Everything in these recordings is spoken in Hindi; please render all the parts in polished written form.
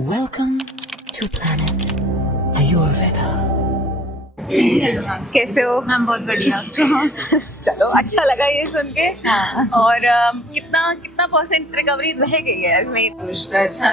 Welcome to planet Ayurveda. कैसे हो? मैम बहुत बढ़िया। चलो, अच्छा लगा ये सुन के। हाँ। और कितना कितना परसेंट रिकवरी रह गई है अभी? अच्छा,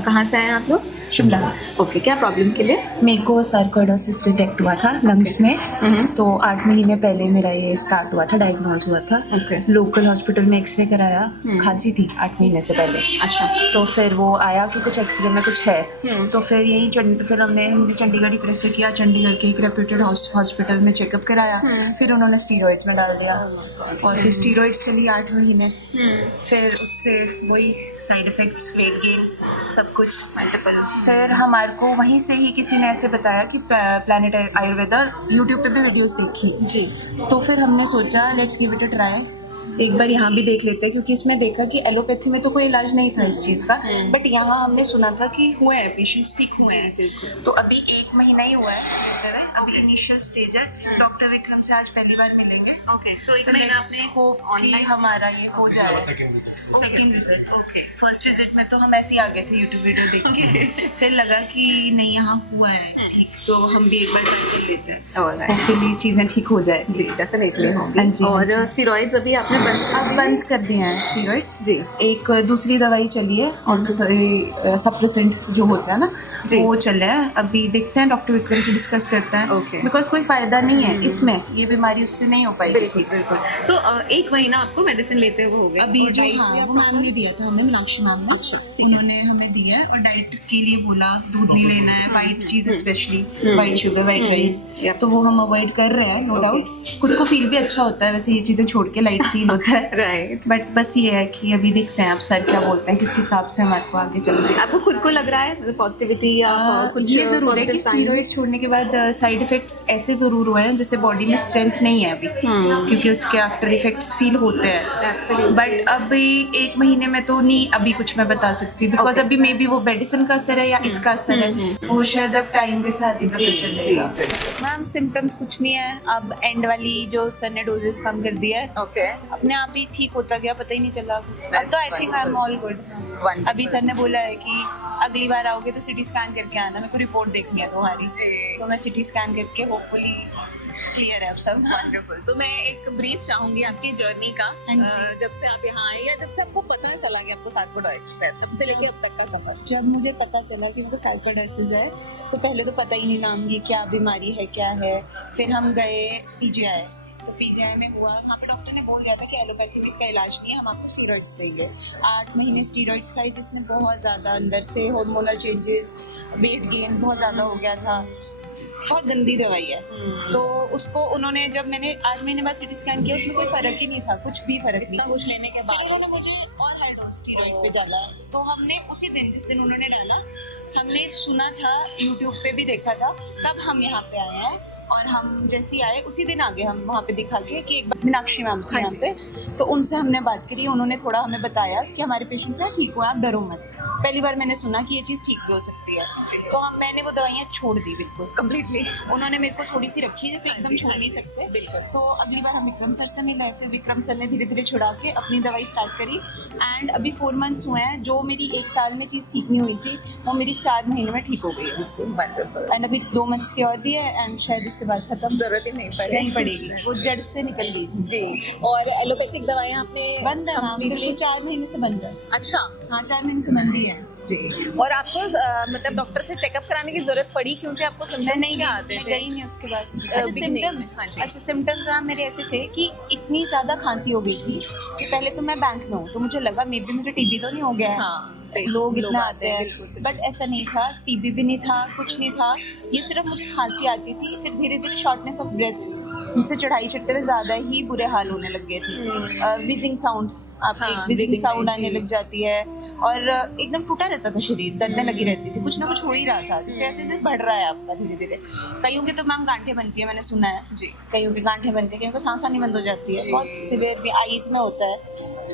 कहाँ से आए आप लोग? शिमला। ओके, क्या प्रॉब्लम के लिए? मेरे को सर्कोइडोसिस डिटेक्ट हुआ था लंग्स में। तो 8 महीने पहले मेरा ये स्टार्ट हुआ था, डायग्नोज हुआ था। Okay. लोकल हॉस्पिटल में एक्सरे कराया, खांसी थी 8 महीने से पहले। अच्छा। तो फिर वो आया कि कुछ एक्सरे में कुछ है। तो फिर यही फिर हमने चंडीगढ़ ही प्रेफर किया। चंडीगढ़ के एक रेप्यूटेड हॉस्पिटल में चेकअप कराया। फिर उन्होंने स्टीरॉइड्स में डाल दिया और फिर स्टीरॉइड्स चली 8 महीने। फिर उससे वही साइड इफेक्ट्स, वेट गेन, सब कुछ मल्टीपल। फिर हमारे को वहीं से ही किसी ने ऐसे बताया कि प्लैनेट आयुर्वेदा, यूट्यूब पे भी वीडियोस देखी जी। तो फिर हमने सोचा let's give it a try, एक बार यहाँ भी देख लेते हैं, क्योंकि इसमें देखा कि एलोपैथी में तो कोई इलाज नहीं था इस चीज़ का। बट यहाँ हमने सुना था कि हुए हैं पेशेंट्स, ठीक हुए हैं। तो अभी 1 महीना ही हुआ है, अभी इनिशियल स्टेज है। डॉक्टर विक्रम से आज पहली बार मिलेंगे। ओके, सो एक तो महीना आपने होप कि ऑनलाइन हमारा ये हो जाए। Second visit. Okay, first visit में तो हम ऐसे ही आ गए थे यूट्यूब वीडियो देख के। फिर लगा कि नहीं, यहाँ हुआ है ठीक, तो हम भी एक बार ट्राई कर लेते हैं। होपफुली चीज़ें ठीक हो जाए। जी, डेफिनेटली होंगी। हाँ जी, हाँ और जी। स्टेरॉइड्स अभी आपने अब बंद कर दिए हैं स्टीरॉइड्स जी। एक दूसरी दवाई चली है और सप्रेसेंट जो होता है ना, वो चल रहा है। अभी देखते हैं, डॉक्टर विक्रम से डिस्कस करते हैं। Okay. बिकॉज कोई फायदा नहीं है इसमें, ये बीमारी उससे नहीं हो पाएगी। बिल्कुल। सो 1 महीना आपको मेडिसिन लेते हुए हो गया? अभी और जो diet हाँ, भी आप वो मैम ने दिया था हमें, मीनाक्षी मैम ने। अच्छा, ठीक है। उन्होंने हमें दिया है और डाइट के लिए बोला दूध नहीं लेना है, वाइट चीज़ specially, white sugar, white rice, तो वो हम अवॉइड कर रहे हैं। नो डाउट खुद को फील भी अच्छा होता है वैसे ये चीज़ें छोड़ के, लाइट फील होता है। राइट। बट बस ये है कि अभी देखते हैं आप सर क्या बोलते हैं, किस हिसाब से हमारे को आगे चलना है। आपको खुद को लग रहा है पॉजिटिविटी या कुछ? ये जरूर है कि स्टीरॉइड छोड़ने के बाद साइड इफेक्ट्स ऐसे जरूर हुए हैं जैसे बॉडी में स्ट्रेंथ नहीं है अभी, क्योंकि उसके आफ्टर इफेक्ट्स फील होते हैं। बट अभी 1 महीने में तो नहीं अभी कुछ मैं बता सकती, बिकॉज अभी मे बी वो मेडिसिन का असर है या इसका असर है, वो शायद अब टाइम के साथ ही पता चलेगा। मैम सिम्टम्स कुछ नहीं है, अब एंड वाली जो सर ने डोजेस कम कर दिया है, ओके, अपने आप ही ठीक होता गया, पता ही नहीं चला कुछ। अब तो I think I am all good. अभी सर ने बोला है कि अगली बार आओगे तो सिटी स्कैन करके आना, मेरे को रिपोर्ट देखनी है तुम्हारी, तो मैं सिटी स्कैन करके होपफुली क्लियर है अब सब। वंडरफुल। तो मैं एक ब्रीफ चाहूंगी आपकी जर्नी का, जब से आप यहाँ आए या जब से आपको पता चला कि आपको सार्कोइडोसिस है, तब से लेके अब तक का सफर। जब मुझे पता चला कि मेरे को सार्कोइडोसिस है तो पहले तो पता ही नहीं नाम की क्या बीमारी है क्या है। फिर हम गए पीजीआई, तो पीजीआई में हुआ, वहाँ पे डॉक्टर ने बोल दिया था कि एलोपैथी में इसका इलाज नहीं है, हम आपको स्टीरॉइड्स देंगे। 8 महीने स्टीरॉइड्स खाई, जिसने बहुत ज़्यादा अंदर से हार्मोनल चेंजेस, वेट गेन बहुत ज़्यादा हो गया था। बहुत गंदी दवाई है। तो उसको उन्होंने, जब मैंने 8 महीने बाद सिटी स्कैन किया, उसमें कोई फ़र्क ही नहीं था, कुछ भी फ़र्क नहीं। कुछ लेने के बाद उन्होंने मुझे और हाई डोज स्टीरॉइड पे डाला। तो हमने उसी दिन, जिस दिन उन्होंने डाला, हमने सुना था, यूट्यूब पे भी देखा था, तब हम यहाँ पे आए हैं। और हम जैसे ही आए उसी दिन आगे हम वहाँ पे दिखा के कि एक बार मीनाक्षी मैम थी यहाँ पे, तो उनसे हमने बात करी। उन्होंने थोड़ा हमें बताया कि हमारे पेशेंट्स हैं, ठीक हो आप, डरो मत। पहली बार मैंने सुना कि ये चीज़ ठीक भी हो सकती है, तो मैंने वो दवाइयाँ छोड़ दी बिल्कुल कम्प्लीटली। उन्होंने मेरे को थोड़ी सी रखी, जैसे एकदम छोड़ नहीं सकते। तो अगली बार हम विक्रम सर से मिले, फिर विक्रम सर ने धीरे धीरे छुड़ा के अपनी दवाई स्टार्ट करी। एंड अभी 4 मंथ्स हुए हैं, जो मेरी 1 साल में चीज़ ठीक नहीं हुई थी, वो मेरी 4 महीने में ठीक हो गई है। वंडरफुल। एंड अभी 2 मंथ्स की और दी है, एंड शायद इसके बाद खत्म, जरूरत ही नहीं पड़ेगी, वो जड़ से निकल गई थी। जी। और एलोपैथिक दवाइयाँ आपने बंद है मैम, बिल्कुल 4 महीने से बंद है। अच्छा, हाँ 4 महीने से बंद ही है जी। और आपको मतलब डॉक्टर से चेकअप कराने की जरूरत पड़ी क्योंकि आपको सिम्टम्स नहीं क्या आते थे? गई नहीं उसके बाद। beginning में, हाँ जी। अच्छा सिम्टम्स मैम मेरे ऐसे थे कि इतनी ज़्यादा खांसी हो गई थी कि पहले तो मैं बैंक में हूँ, तो मुझे लगा मे बी मुझे टीबी तो नहीं हो गया है। हाँ, लोग इतना आते हैं, बिल्कुल। बट ऐसा नहीं था, टीबी भी नहीं था, कुछ नहीं था। ये सिर्फ मुझे खांसी आती थी, फिर धीरे धीरे शॉर्टनेस ऑफ ब्रेथ, मुझसे चढ़ाई चढ़ते हुए ज़्यादा ही बुरे हाल होने लग गए थे। विजिंग साउंड, आपकी विजिंग साउंड आने लग जाती है, और एकदम टूटा रहता था शरीर, दर्दें लगी रहती थी, कुछ ना कुछ हो ही रहा था, जैसे ऐसे ऐसे बढ़ रहा है आपका धीरे धीरे। कईयों के तो मैम गांठें बनती है, मैंने सुना है जी। कईयों की गांठें बनती है, कईयों को सांस आनी बंद हो जाती है, बहुत सिवियर भी आईज में होता है।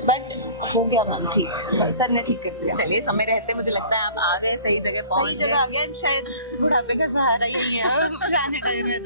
बट हो गया मैम ठीक, सर ने ठीक कर दिया। चलिए, समय रहते मुझे लगता है आप आ गए, सही जगह पहुंच सही जगह आ गया, शायद बुढ़ापे का सहारा ही है, जाने टाइम है।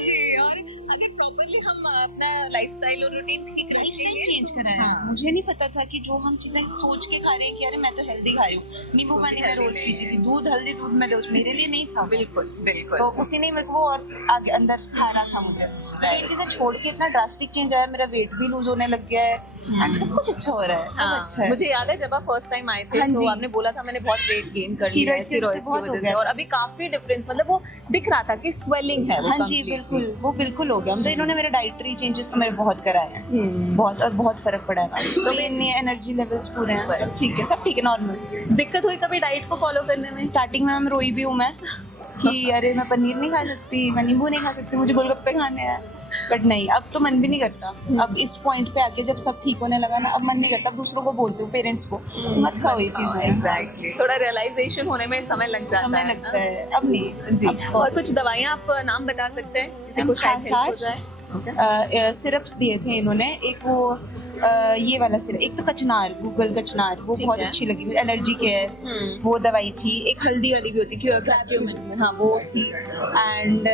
जी। और अगर प्रॉपर्ली हम अपना लाइफस्टाइल और रूटीन ठीक लाइफस्टाइल रखेंगे, चेंज करा है। हाँ। मुझे नहीं पता था कि जो हम चीजें सोच के खा रहे हैं कि अरे मैं तो हेल्दी खा रही हूँ, नींबू तो पानी मैं healthy रोज नहीं पीती है। थी, दूध हल्दी दूध मैं रोज, मेरे लिए नहीं था वो। बिल्कुल बिल्कुल। तो उसी ने मेरे को वो और आगे अंदर खा रहा था मुझे। तो ये चीजें छोड़ के इतना ड्रास्टिक चेंज आया, मेरा वेट भी लूज होने लग गया है एंड सब कुछ अच्छा हो रहा है, सब हाँ, अच्छा है। मुझे याद है जब आप फर्स्ट टाइम आए थे हाँ तो जी। आपने बोला था मैंने बहुत वेट गेन कर लिया है Steroids की वजह से steroids की बहुत हो वजह से, गया। और अभी काफी डिफरेंस, मतलब वो दिख रहा था कि स्वेलिंग है वो हाँ जी completely। बिल्कुल, वो बिल्कुल हो गया। मतलब इन्होंने मेरे डाइटरी चेंजेस तो मेरे बहुत कराए हैं, बहुत, और बहुत फर्क पड़ा है। तो इनमें एनर्जी लेवल्स पूरे हैं, सब ठीक है, सब ठीक है, नॉर्मल। दिक्कत हुई कभी डाइट को फॉलो करने में? स्टार्टिंग में रोई भी हूँ मैं कि अरे मैं पनीर नहीं खा सकती, मैं नींबू नहीं खा सकती, मुझे गोलगप्पे खाने हैं, बट नहीं, अब तो मन भी नहीं करता। अब इस पॉइंट पे आके जब सब ठीक होने लगा ना, अब मन नहीं करता। अब दूसरों को बोलते हूँ, पेरेंट्स को, मत खाओ ये चीजें। एग्जैक्टली, थोड़ा रियलाइजेशन होने में समय लग जाता समय है लगता है, अब नहीं जी। अब और कुछ दवाइयाँ आप नाम बता सकते हैं किसी को शायद हेल्प हो जाए? सिरप्स दिए थे इन्होंने, एक वो ये वाला सिरप, एक तो कचनार, गूगल कचनार, वो ठीक बहुत है। अच्छी लगी, एलर्जी केयर वो दवाई थी। एक हल्दी वाली भी होती है, हाँ वो थी। एंड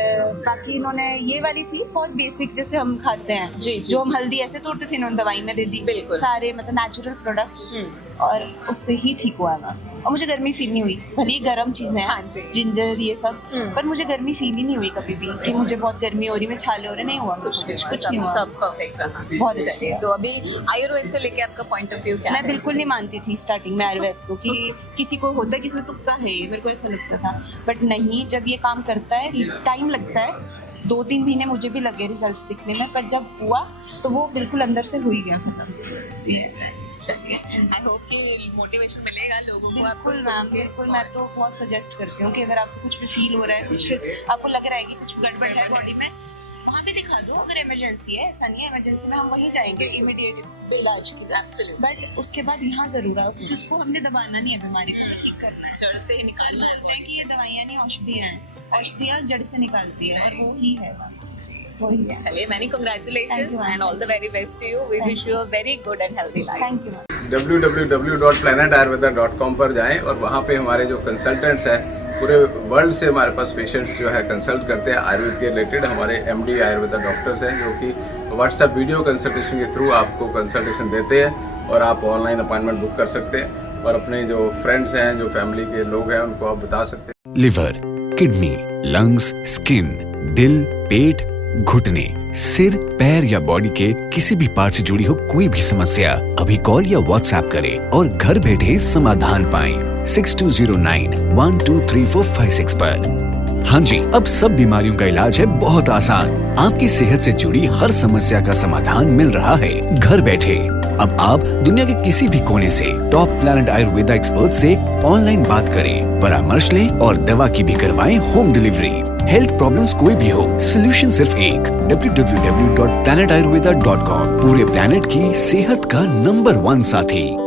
बाकी इन्होंने ये वाली थी बहुत बेसिक, जैसे हम खाते हैं, जी, जी, जो हम हल्दी ऐसे तोड़ते थे, इन्होंने दवाई में दे दी। बिल्कुल। सारे मतलब नेचुरल प्रोडक्ट्स, और उससे ही ठीक हुआ ना। और मुझे गर्मी फील नहीं हुई, भले ही गर्म चीजें हाँ हैं, जी। जिंजर ये सब, पर मुझे गर्मी फील ही नहीं हुई कभी भी कि मुझे बहुत गर्मी हो रही, मैं छाले हो रहे, नहीं हुआ कुछ नहीं हुआ। सब परफेक्ट रहा। बहुत अच्छा चलिए, है। तो अभी आयुर्वेद को लेके आपका पॉइंट ऑफ व्यू क्या मैं है? बिल्कुल नहीं मानती थी स्टार्टिंग में आयुर्वेद को, कि किसी को होता है किसी में तुक्का है, मेरे को ऐसा लगता था, बट नहीं, जब ये काम करता है, टाइम लगता है, 2-3 महीने मुझे भी लगे रिजल्ट्स दिखने में, पर जब हुआ तो वो बिल्कुल अंदर से हो ही गया खत्म। ये चलिए, आई होप कि मोटिवेशन मिलेगा लोगों को आपको बिल्कुल सुन मैम, के। बिल्कुल। मैं तो बहुत सजेस्ट करती हूँ कि अगर आपको कुछ भी फील हो रहा है, कुछ आपको लग रहा है कि कुछ गड़बड़ है बॉडी में, वहाँ भी दिखा दो अगर इमरजेंसी है। ऐसा नहीं है, इमरजेंसी में हम वहीं जाएंगे इमीडिएट इलाज के लिए, Absolutely। बट उसके बाद यहाँ जरूर आओ, क्योंकि उसको हमने दबाना नहीं है, बीमारी को ठीक करना है। जड़ से ही सब निकालना है बोलते हैं कि ये दवाइयाँ नहीं, औषधियाँ हैं, औषधियाँ जड़ से निकालती है, और वो ही है, वही है। चलिए, many Thank congratulations you, ma'am. And all the very best to you. We Thank wish you a very good and healthy life. Thank you ma'am. www.planetayurveda.com पर जाएं और वहाँ पे हमारे जो कंसल्टेंट्स हैं पूरे वर्ल्ड से हमारे पास पेशेंट्स जो है कंसल्ट करते हैं आयुर्वेद के रिलेटेड। हमारे MD आयुर्वेदा डॉक्टर्स हैं जो कि व्हाट्सएप वीडियो कंसल्टेशन के थ्रू आपको कंसल्टेशन देते हैं और आप ऑनलाइन अपॉइंटमेंट बुक कर सकते हैं और अपने जो फ्रेंड्स हैं, जो फैमिली के लोग हैं, उनको आप बता सकते हैं। लिवर, किडनी, लंग्स, स्किन, दिल, पेट, घुटने, सिर, पैर या बॉडी के किसी भी पार्ट से जुड़ी हो कोई भी समस्या, अभी कॉल या व्हाट्सएप करें और घर बैठे समाधान पाएं 6209123456 पर। हाँ जी, अब सब बीमारियों का इलाज है बहुत आसान। आपकी सेहत से जुड़ी हर समस्या का समाधान मिल रहा है घर बैठे। अब आप दुनिया के किसी भी कोने से टॉप प्लैनेट आयुर्वेदा एक्सपर्ट से ऑनलाइन बात करें, परामर्श लें और दवा की भी करवाएं होम डिलीवरी। हेल्थ प्रॉब्लम्स कोई भी हो, सोल्यूशन सिर्फ एक, www.planetayurveda.com। पूरे प्लैनेट की सेहत का नंबर 1 साथी।